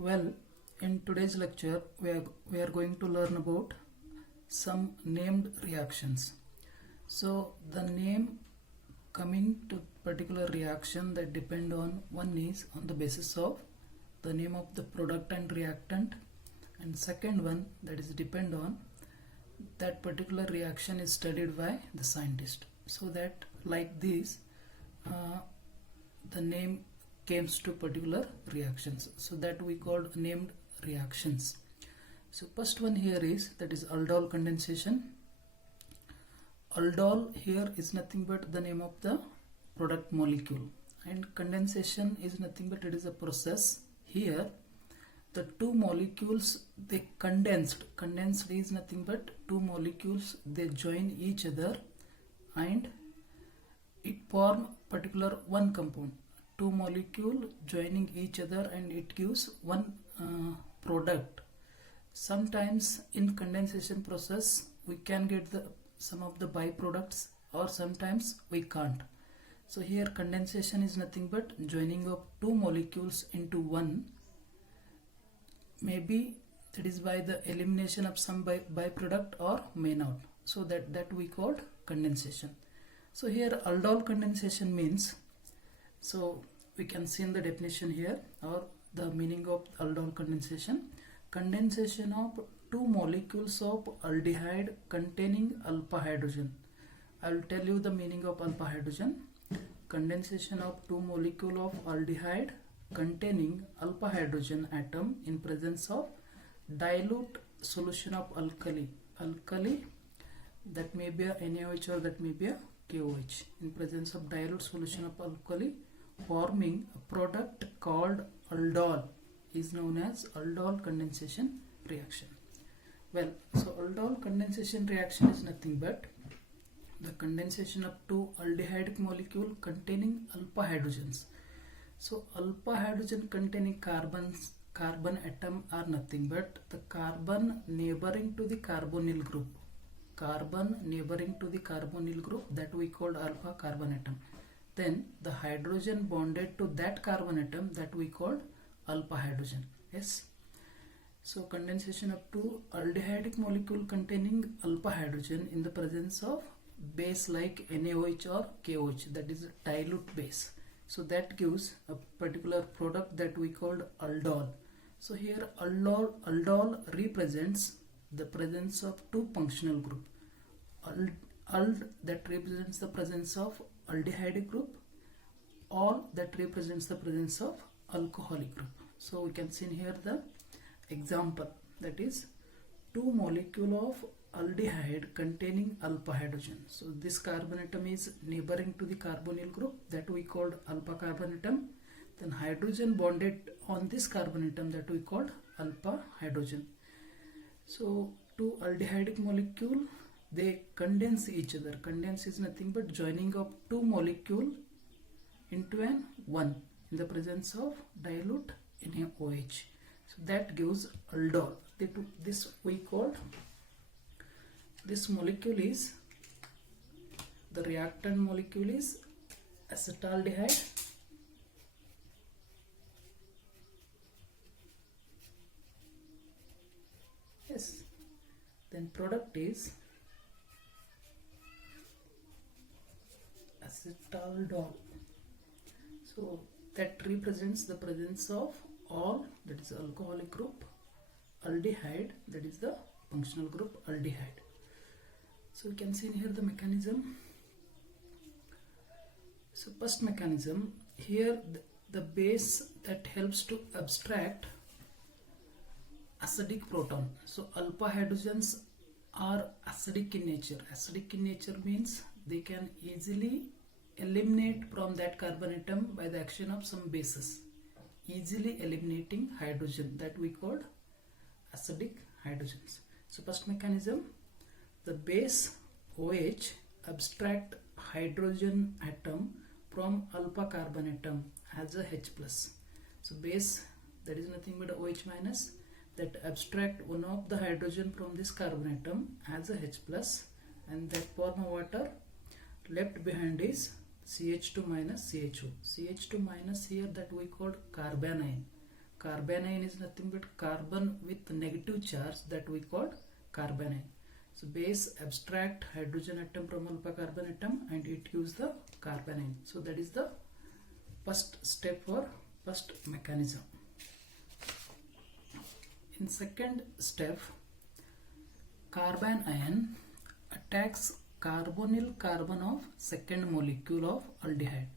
Well, in today's lecture, we are going to learn about some named reactions. So the name coming to particular reaction that depend on one is on the basis of the name of the product and reactant, and second one that is depend on that particular reaction is studied by the scientist. So that like this, the name comes to particular reactions, so that we called named reactions. So first one here is that is aldol condensation. Aldol here is nothing but the name of the product molecule, and condensation is nothing but it is a process. Here the two molecules they condensed is nothing but two molecules they join each other and it form particular one compound. Two molecule joining each other and it gives one product. Sometimes in condensation process we can get some of the byproducts, or sometimes we can't. So here condensation is nothing but joining of two molecules into one. Maybe that is by the elimination of some byproduct or may not. So that we called condensation. So here aldol condensation means, so we can see in the definition here or the meaning of aldol condensation. Condensation of two molecules of aldehyde containing alpha hydrogen. I will tell you the meaning of alpha hydrogen. Condensation of two molecules of aldehyde containing alpha hydrogen atom in presence of dilute solution of alkali. Alkali, that may be a NaOH or that may be a KOH. In presence of dilute solution of alkali, forming a product called aldol is known as aldol condensation reaction. Well, so aldol condensation reaction is nothing but the condensation of two aldehyde molecule containing alpha hydrogens. So alpha hydrogen containing carbon atom are nothing but the carbon neighboring to the carbonyl group. Carbon neighboring to the carbonyl group, that we called alpha carbon atom. Then the hydrogen bonded to that carbon atom, that we called alpha hydrogen. Yes. So condensation of two aldehydic molecule containing alpha hydrogen in the presence of base like NaOH or KOH, that is a dilute base. So that gives a particular product that we called aldol. So here aldol represents the presence of two functional group. Ald that represents the presence of aldehyde group, all that represents the presence of alcoholic group. So we can see in here the example, that is two molecule of aldehyde containing alpha hydrogen. So this carbon atom is neighboring to the carbonyl group, that we called alpha carbon atom. Then hydrogen bonded on this carbon atom, that we called alpha hydrogen. So two aldehydic molecule they condense each other. Condense is nothing but joining of two molecule into an one in the presence of dilute NaOH. So that gives aldol. This we called, this molecule is, the reactant molecule is acetaldehyde. Yes. Then product is acetaldol. So that represents the presence of all, that is alcoholic group, aldehyde, that is the functional group aldehyde. So you can see in here the mechanism. So first mechanism, here the base that helps to abstract acidic proton. So alpha hydrogens are acidic in nature. Acidic in nature means they can easily eliminate from that carbon atom by the action of some bases, easily eliminating hydrogen, that we called acidic hydrogens. So first mechanism, the base OH abstract hydrogen atom from alpha carbon atom as a H plus. So base, that is nothing but OH minus, that abstract one of the hydrogen from this carbon atom as a H plus, and that form of water. Left behind is CH2 minus CHO. CH2 minus here, that we called carbanion. Carbanion is nothing but carbon with negative charge that we call carbanion. So base abstract hydrogen atom from alpha carbon atom and it gives the carbanion. So that is the first step for first mechanism. In second step, carbanion attacks carbonyl carbon of second molecule of aldehyde.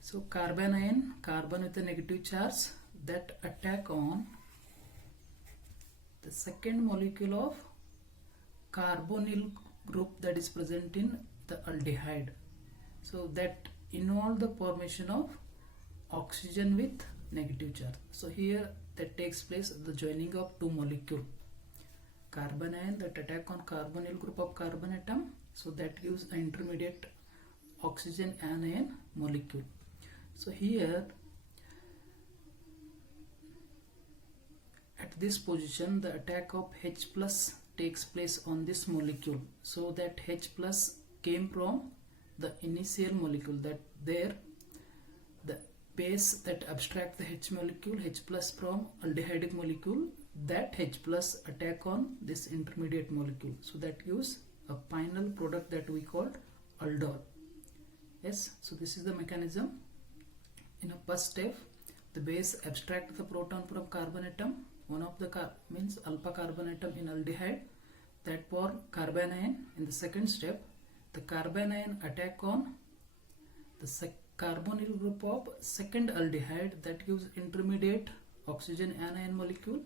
So carbanion, carbon with a negative charge, that attack on the second molecule of carbonyl group that is present in the aldehyde. So that involve the formation of oxygen with negative charge. So here that takes place the joining of two molecules. Carbanion that attack on carbonyl group of carbon atom. So that gives an intermediate oxygen anion molecule. So here at this position the attack of H plus takes place on this molecule. So that H plus came from the initial molecule, that there the base that abstract the H molecule, H plus from aldehydic molecule, that H plus attack on this intermediate molecule. So that gives a final product that we call aldol. Yes, so this is the mechanism. In a first step, the base abstract the proton from carbon atom, one of the means alpha carbon atom in aldehyde, that form carbanion. In the second step, the carbanion attack on the carbonyl group of second aldehyde, that gives intermediate oxygen anion molecule.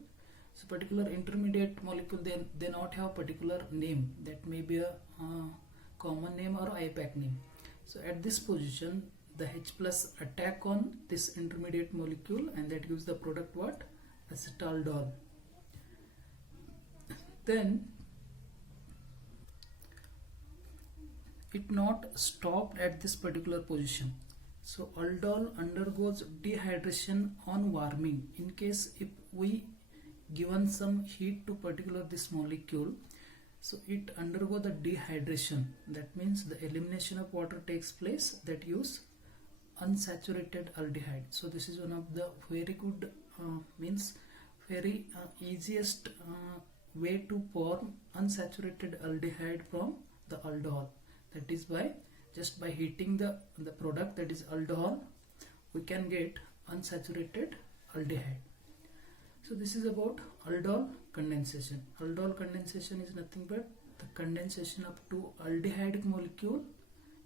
So particular intermediate molecule they not have particular name, that may be a common name or IPAC name. So at this position the H plus attack on this intermediate molecule and that gives the product what? Acetaldol. Then it not stopped at this particular position. So aldol undergoes dehydration on warming. In case if we given some heat to particular this molecule, so it undergo the dehydration. That means the elimination of water takes place, that use unsaturated aldehyde. So this is one of the very good means very easiest way to form unsaturated aldehyde from the aldol. That is by just by heating the product, that is aldol, we can get unsaturated aldehyde. So this is about aldol condensation. Aldol condensation is nothing but the condensation of two aldehydic molecule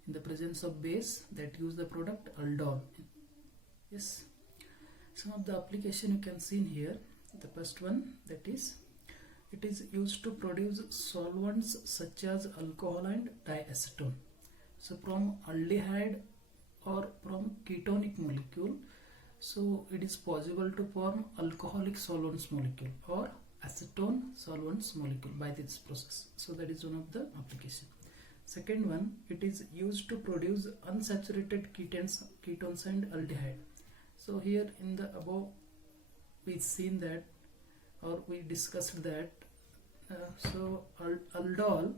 in the presence of base that gives the product aldol. Yes. Some of the application you can see in here. The first one, that is it is used to produce solvents such as alcohol and diacetone. So from aldehyde or from ketonic molecule, so it is possible to form alcoholic solvents molecule or acetone solvents molecule by this process. So that is one of the application. Second one, it is used to produce unsaturated ketones and aldehyde. So here in the above we seen that or we discussed that so aldol,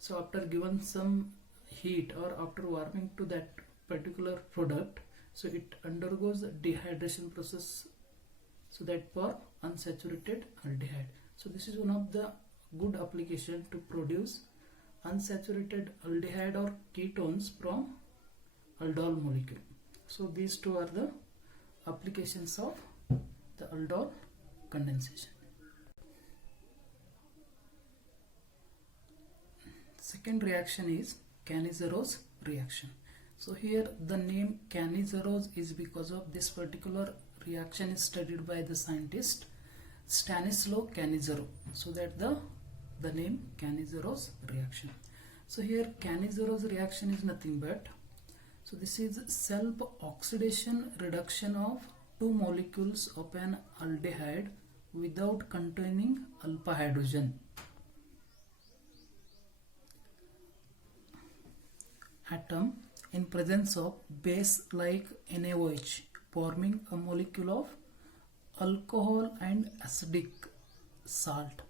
so after given some heat or after warming to that particular product, so it undergoes a dehydration process, so that for unsaturated aldehyde. So this is one of the good application to produce unsaturated aldehyde or ketones from aldol molecule. So these two are the applications of the aldol condensation. Second reaction is Cancerous reaction. So here the name Cancerous is because of this particular reaction is studied by the scientist Stanislaw Canizaro. So that the name Cancerous reaction. So here Cancerous reaction is nothing but, so this is self-oxidation reduction of two molecules of an aldehyde without containing alpha hydrogen. Atom in presence of base like NaOH forming a molecule of alcohol and acidic salt.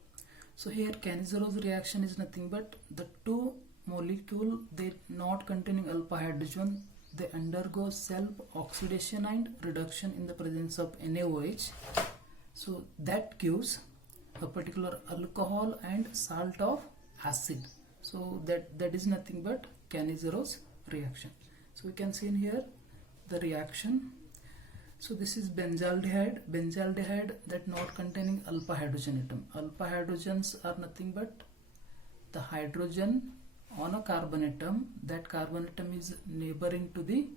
So here Cancerous reaction is nothing but the two molecule they not containing alpha hydrogen, they undergo self-oxidation and reduction in the presence of NaOH. So that gives a particular alcohol and salt of acid. So that is nothing but Cancerous reaction. So we can see in here the reaction. So this is benzaldehyde that not containing alpha hydrogen atom. Alpha hydrogens are nothing but the hydrogen on a carbon atom. That carbon atom is neighboring to the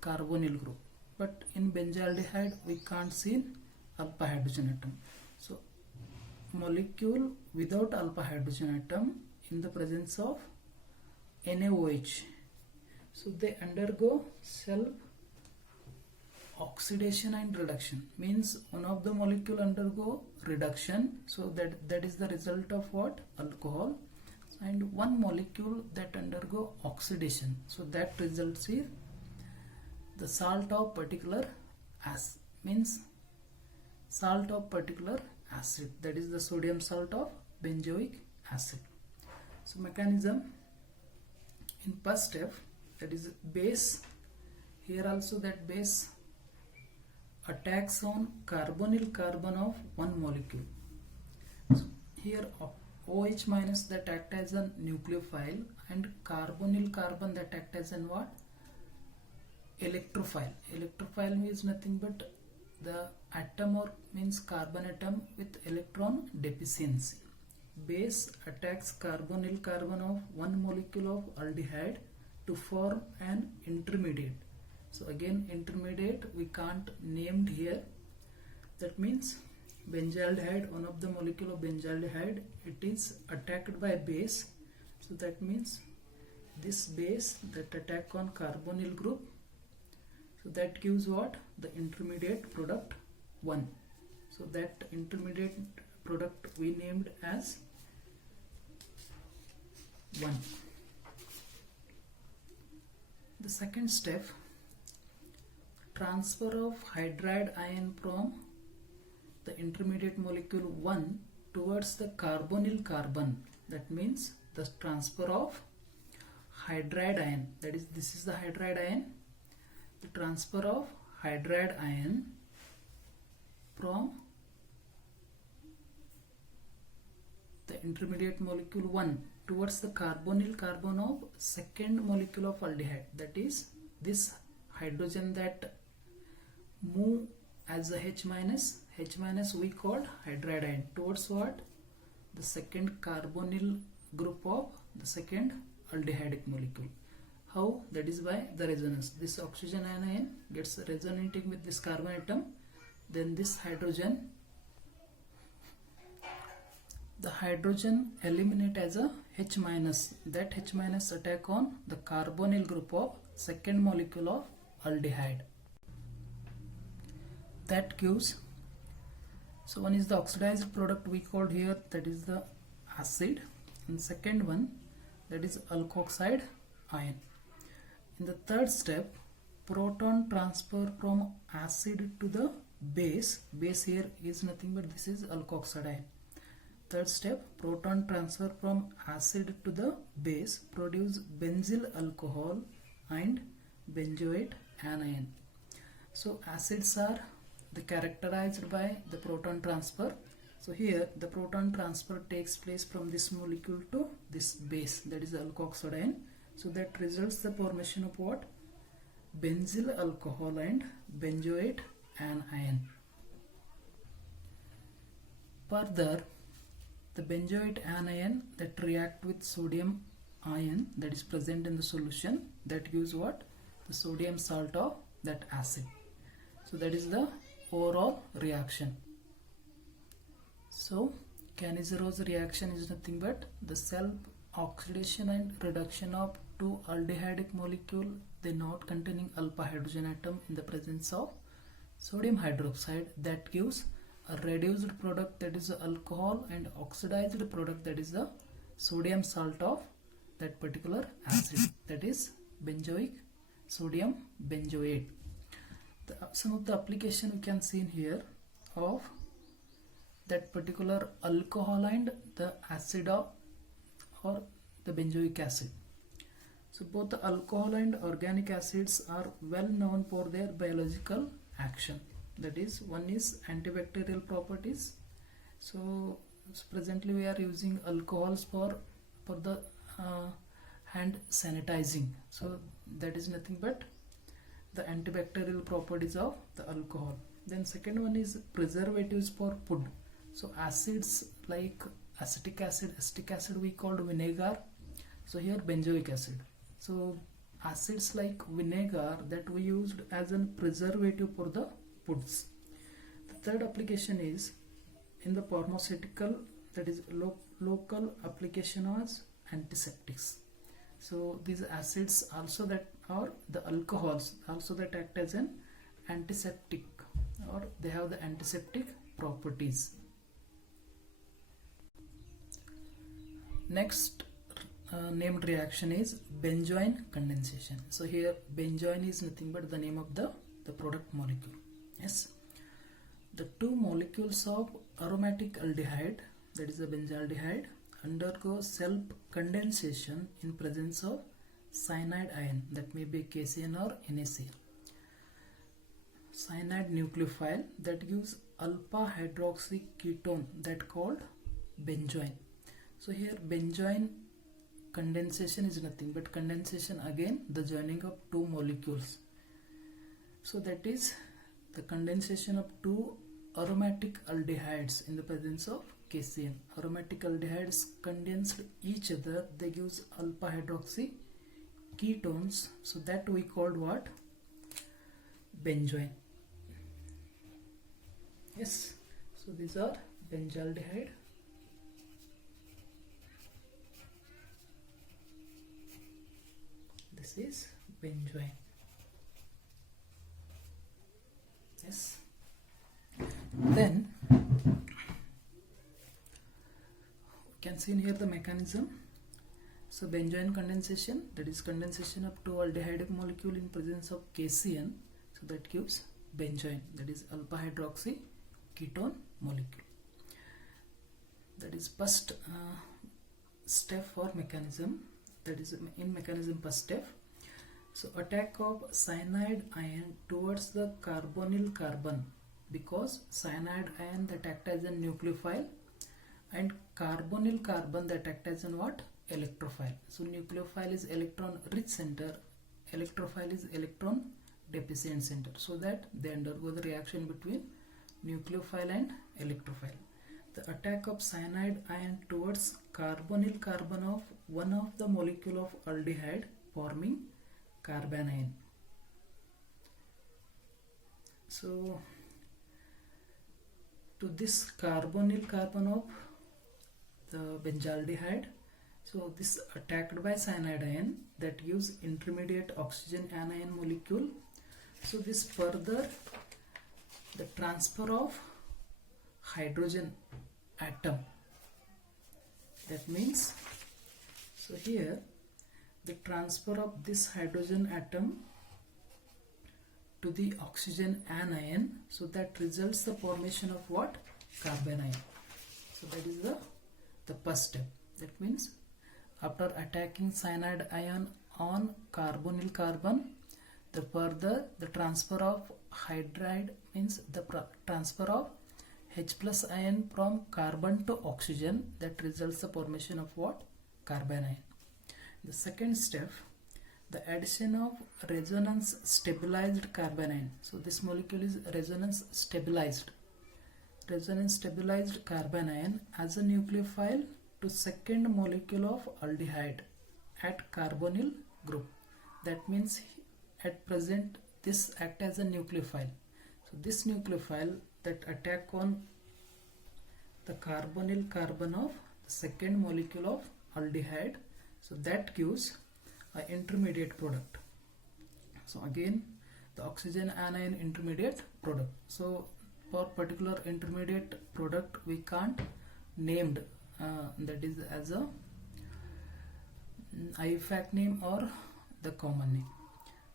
carbonyl group. But in benzaldehyde we can't see alpha hydrogen atom. So molecule without alpha hydrogen atom in the presence of NaOH. So they undergo self oxidation and reduction, means one of the molecule undergo reduction, so that is the result of what? Alcohol, and one molecule that undergo oxidation, so that results here the salt of particular acid, means salt of particular acid, that is the sodium salt of benzoic acid. So mechanism in first step, that is base. Here also that base attacks on carbonyl carbon of one molecule. So here OH minus that act as a nucleophile and carbonyl carbon that act as an what? Electrophile. Electrophile means nothing but the atom, or means carbon atom with electron deficiency. Base attacks carbonyl carbon of one molecule of aldehyde to form an intermediate. So again intermediate we can't named here. That means benzaldehyde, one of the molecule of benzaldehyde, it is attacked by base. So that means this base that attack on carbonyl group, so that gives what? The intermediate product 1. So that intermediate product we named as 1. The second step, transfer of hydride ion from the intermediate molecule 1 towards the carbonyl carbon. That means the transfer of hydride ion, that is, this is the hydride ion. The transfer of hydride ion from the intermediate molecule 1 towards the carbonyl carbon of second molecule of aldehyde, that is this hydrogen that move as a H minus we called hydride ion towards what? The second carbonyl group of the second aldehydic molecule. How? That is by the resonance. This oxygen ion gets resonating with this carbon atom, then this hydrogen, the hydrogen eliminate as a H minus. That H minus attack on the carbonyl group of second molecule of aldehyde. That gives, so one is the oxidized product we called here, that is the acid, and second one, that is alkoxide ion. In the third step, proton transfer from acid to the base. Base here is nothing but this is alkoxide ion. Third step, proton transfer from acid to the base produce benzyl alcohol and benzoate anion. So acids are characterized by the proton transfer. So here the proton transfer takes place from this molecule to this base, that is alkoxide ion. So that results the formation of what? Benzyl alcohol and benzoate anion. Further, the benzoate anion that react with sodium ion that is present in the solution, that gives what? The sodium salt of that acid. So that is the overall reaction. So Cancerous reaction is nothing but the self oxidation and reduction of two aldehydic molecule, they not containing alpha hydrogen atom in the presence of sodium hydroxide, that gives a reduced product, that is the alcohol, and oxidized product, that is the sodium salt of that particular acid, that is benzoic sodium benzoate. Some of the application we can see in here of that particular alcohol and the acid of, or the benzoic acid. So both the alcohol and organic acids are well known for their biological action. That is, one is antibacterial properties. So presently we are using alcohols for the hand sanitizing. So that is nothing but the antibacterial properties of the alcohol. Then second one is preservatives for food. So acids like acetic acid we called vinegar. So here benzoic acid. So acids like vinegar that we used as a preservative for the foods. The third application is in the pharmaceutical, that is local application as antiseptics. So these acids also that are the alcohols also that act as an antiseptic, or they have the antiseptic properties. Next named reaction is benzoin condensation. So here benzoin is nothing but the name of the product molecule. Yes, the two molecules of aromatic aldehyde, that is the benzaldehyde, undergo self condensation in presence of cyanide ion, that may be KCN or NaCl. Cyanide nucleophile that gives alpha hydroxy ketone that called benzoin. So here benzoin condensation is nothing but condensation, again the joining of two molecules. So that is the condensation of two aromatic aldehydes in the presence of KCN. Aromatic aldehydes condensed each other, they gives alpha hydroxy ketones. So that we called what? Benzoin. Yes, so these are benzaldehyde. This is benzoin. Yes. Then we can see in here the mechanism. So benzoin condensation, that is condensation of two aldehyde molecule in presence of KCN. So that gives benzoin, that is alpha hydroxy ketone molecule. That is first step for mechanism. That is in mechanism first step. So attack of cyanide ion towards the carbonyl carbon, because cyanide ion that act as a nucleophile and carbonyl carbon that act as an what? Electrophile. So nucleophile is electron rich center, electrophile is electron deficient center, so that they undergo the reaction between nucleophile and electrophile. The attack of cyanide ion towards carbonyl carbon of one of the molecule of aldehyde forming carbanion. So to this carbonyl carbon of the benzaldehyde, so this attacked by cyanide ion that gives intermediate oxygen anion molecule. So this further the transfer of hydrogen atom. That means, so here the transfer of this hydrogen atom to the oxygen anion, so that results the formation of what? Carbanion. So that is the first step. That means after attacking cyanide ion on carbonyl carbon, the further the transfer of hydride means the transfer of H plus ion from carbon to oxygen, that results the formation of what? Carbanion. The second step, the addition of resonance stabilized carbanion. So this molecule is resonance stabilized carbanion as a nucleophile to second molecule of aldehyde at carbonyl group. That means at present this act as a nucleophile. So this nucleophile that attack on the carbonyl carbon of the second molecule of aldehyde, so that gives an intermediate product. So again the oxygen anion intermediate product. So for particular intermediate product we can't named that is as a IUPAC name or the common name.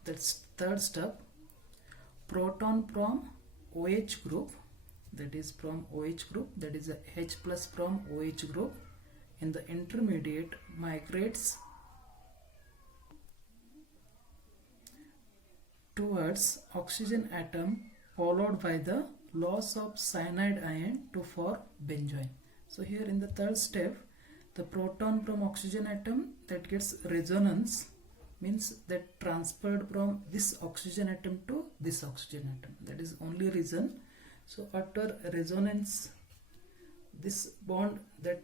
That's third step. Proton from OH group, that is from OH group, that is a H plus from OH group in the intermediate migrates towards oxygen atom followed by the loss of cyanide ion to form benzoin. So here in the third step, the proton from oxygen atom that gets resonance means that transferred from this oxygen atom to this oxygen atom. That is only reason. So after resonance, this bond that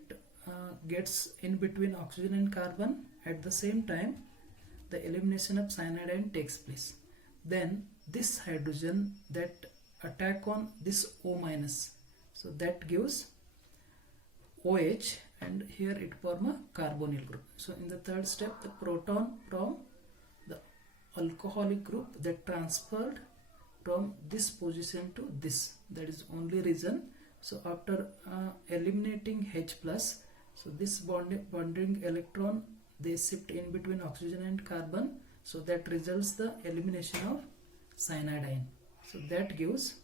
gets in between oxygen and carbon, at the same time the elimination of cyanide ion takes place. Then this hydrogen that attack on this O minus, so that gives OH, and here it form a carbonyl group. So in the third step, the proton from the alcoholic group that transferred from this position to this, that is only reason. So after eliminating H plus, so this bonding electron they shift in between oxygen and carbon, so that results the elimination of cyanide ion. So that gives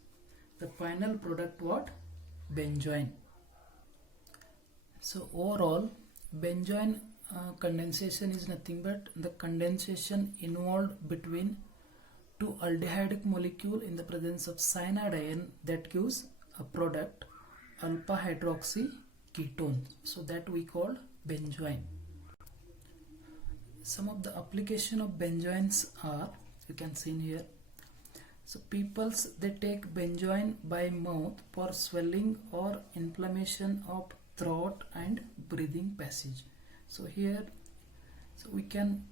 the final product what? Benzoin. So overall, benzoin condensation is nothing but the condensation involved between two aldehydic molecule in the presence of cyanide ion that gives a product alpha hydroxy ketone. So that we call benzoin. Some of the application of benzoins are, you can see in here. So peoples they take benzoin by mouth for swelling or inflammation of throat and breathing passage. So here, so we can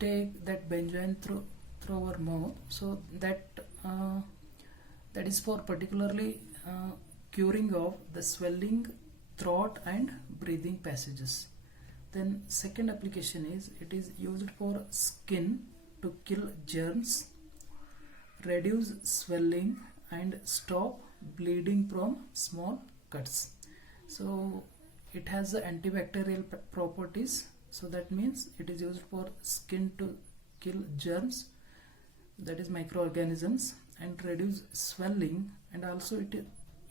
take that benzoin through our mouth. So that that is for particularly curing of the swelling throat and breathing passages. Then second application is it is used for skin to kill germs, reduce swelling and stop bleeding from small cuts. So it has the antibacterial properties, so that means it is used for skin to kill germs, that is microorganisms, and reduce swelling, and also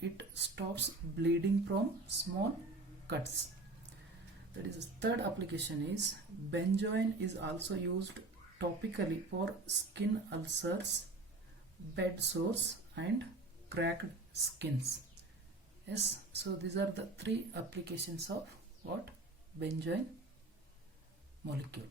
it stops bleeding from small cuts. That is the third application is benzoin is also used topically for skin ulcers, bed sores and cracked skins. Yes, so these are the three applications of what? Benzoin molecule.